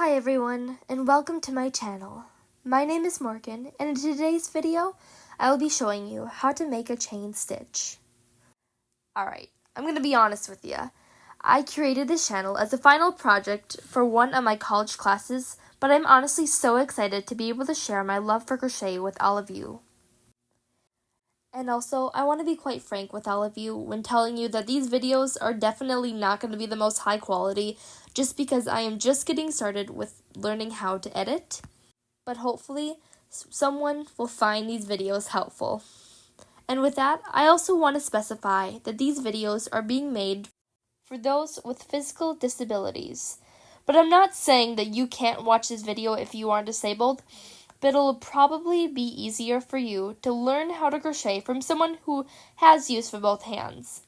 Hi everyone, and welcome to my channel. My name is Morgan, and in today's video, I will be showing you how to make a chain stitch. Alright, I'm going to be honest with you. I created this channel as a final project for one of my college classes, but I'm honestly so excited to be able to share my love for crochet with all of you. And also, I want to be quite frank with all of you when telling you that these videos are definitely not going to be the most high quality just because I am just getting started with learning how to edit. But hopefully, someone will find these videos helpful. And with that, I also want to specify that these videos are being made for those with physical disabilities. But I'm not saying that you can't watch this video if you are disabled, but it'll probably be easier for you to learn how to crochet from someone who has use for both hands.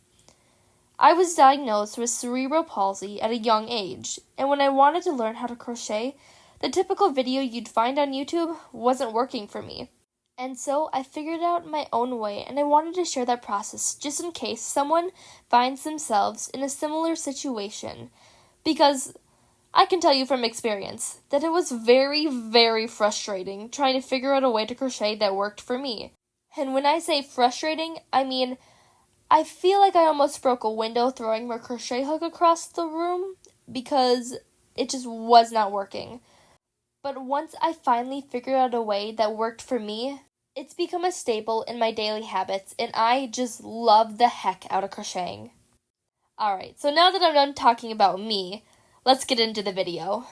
I was diagnosed with cerebral palsy at a young age, and when I wanted to learn how to crochet, the typical video you'd find on YouTube wasn't working for me. And so I figured out my own way, and I wanted to share that process just in case someone finds themselves in a similar situation, because I can tell you from experience that it was very, very frustrating trying to figure out a way to crochet that worked for me. And when I say frustrating, I mean I feel like I almost broke a window throwing my crochet hook across the room because it just was not working. But once I finally figured out a way that worked for me, it's become a staple in my daily habits, and I just love the heck out of crocheting. Alright, so now that I'm done talking about me, let's get into the video.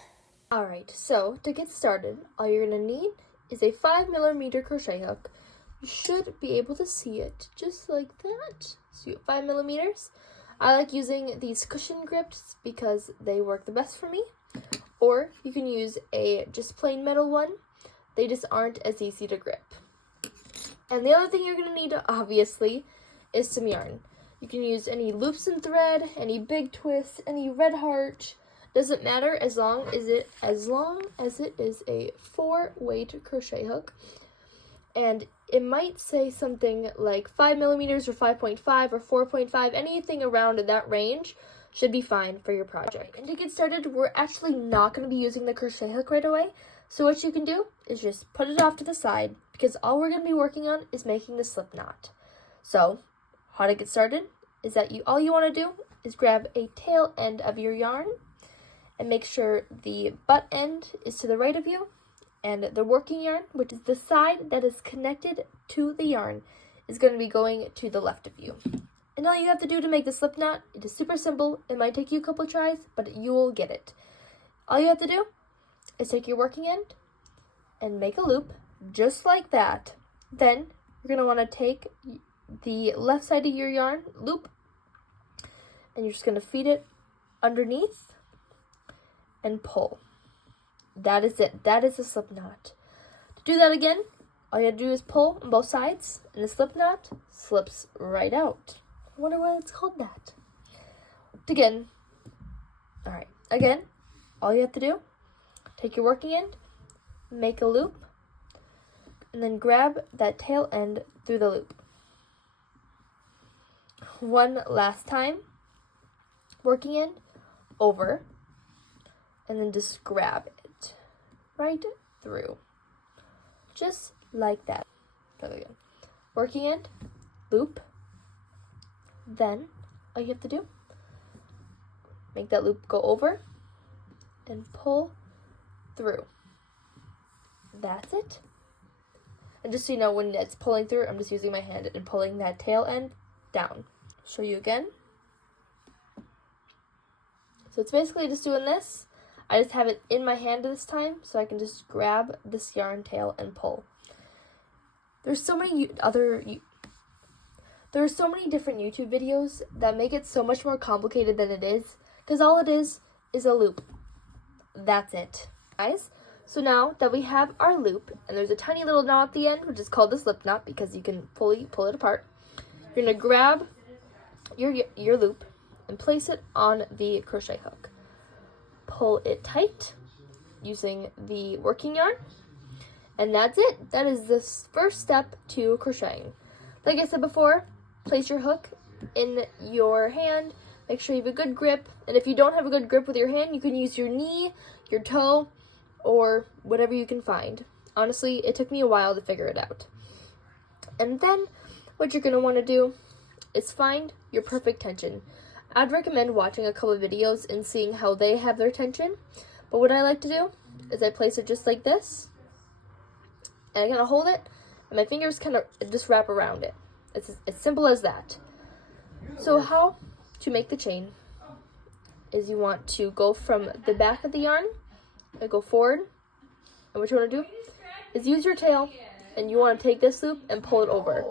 Alright, so to get started, all you're going to need is a 5mm crochet hook. You should be able to see it just like that. So you have 5mm. I like using these cushion grips because they work the best for me. Or you can use a just plain metal one. They just aren't as easy to grip. And the other thing you're going to need, obviously, is some yarn. You can use any loops and thread, any big twist, any red heart. Doesn't matter as long as it is a 4-weight crochet hook. And it might say something like 5mm or 5.5 or 4.5, anything around that range should be fine for your project. And to get started, we're actually not going to be using the crochet hook right away. So what you can do is just put it off to the side because all we're going to be working on is making the slip knot. So how to get started is that all you want to do is grab a tail end of your yarn and make sure the butt end is to the right of you, and the working yarn, which is the side that is connected to the yarn, is going to be going to the left of you. And all you have to do to make the slip knot, it is super simple. It might take you a couple of tries, but you will get it. All you have to do is take your working end and make a loop just like that. Then you're going to want to take the left side of your yarn loop, and you're just going to feed it underneath and pull. That is it. That is a slip knot. To do that again, all you have to do is pull on both sides, and the slip knot slips right out. I wonder why it's called that. Again, all you have to do, take your working end, make a loop, and then grab that tail end through the loop. One last time, working end, over, and then just grab it right through, just like that. Again, working end, loop, then all you have to do, make that loop go over and pull through. That's it. And just so you know, when it's pulling through, I'm just using my hand and pulling that tail end down. Show you again. So it's basically just doing this. I just have it in my hand this time, so I can just grab this yarn tail and pull. There's so many different YouTube videos that make it so much more complicated than it is, because all it is a loop. That's it, guys. So now that we have our loop, and there's a tiny little knot at the end, which is called the slip knot because you can fully pull it apart, you're going to grab your loop and place it on the crochet hook. Pull it tight using the working yarn, and that's it. That is the first step to crocheting. Like I said before, place your hook in your hand, Make sure you have a good grip, and if you don't have a good grip with your hand, you can use your knee, your toe, or whatever you can find. Honestly, it took me a while to figure it out. And then what you're going to want to do is find your perfect tension. I'd recommend watching a couple of videos and seeing how they have their tension, but what I like to do is I place it just like this, and I'm going to hold it, and my fingers kind of just wrap around it. It's as simple as that. So how to make the chain is you want to go from the back of the yarn and go forward, and what you want to do is use your tail, and you want to take this loop and pull it over.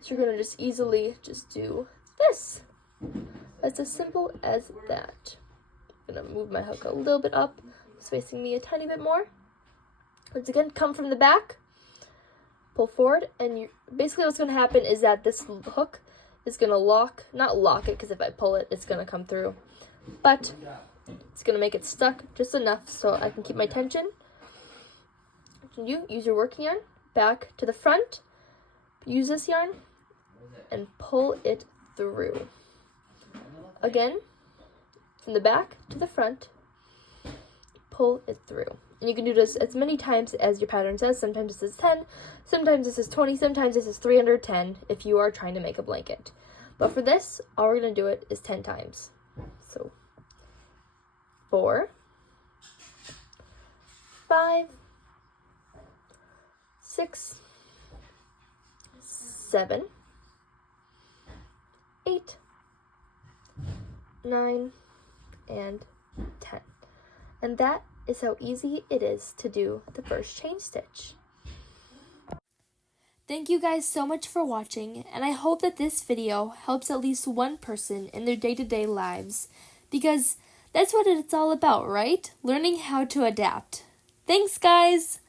So you're going to just easily just do this. It's as simple as that. I'm going to move my hook a little bit up. It's facing me a tiny bit more. Once again, come from the back, pull forward, and basically what's going to happen is that this hook is going to not lock it, because if I pull it, it's going to come through. But it's going to make it stuck just enough so I can keep my tension. You use your working yarn back to the front, use this yarn, and pull it through. Again, from the back to the front, pull it through. And you can do this as many times as your pattern says. Sometimes this is 10, sometimes this is 20, sometimes this is 310 if you are trying to make a blanket. But for this, all we're going to do it is 10 times. So 4, 5, 6, 7, 8, 9, and 10. And that is how easy it is to do the first chain stitch. Thank you guys so much for watching, and I hope that this video helps at least one person in their day-to-day lives, because that's what it's all about, right? Learning how to adapt. Thanks, guys!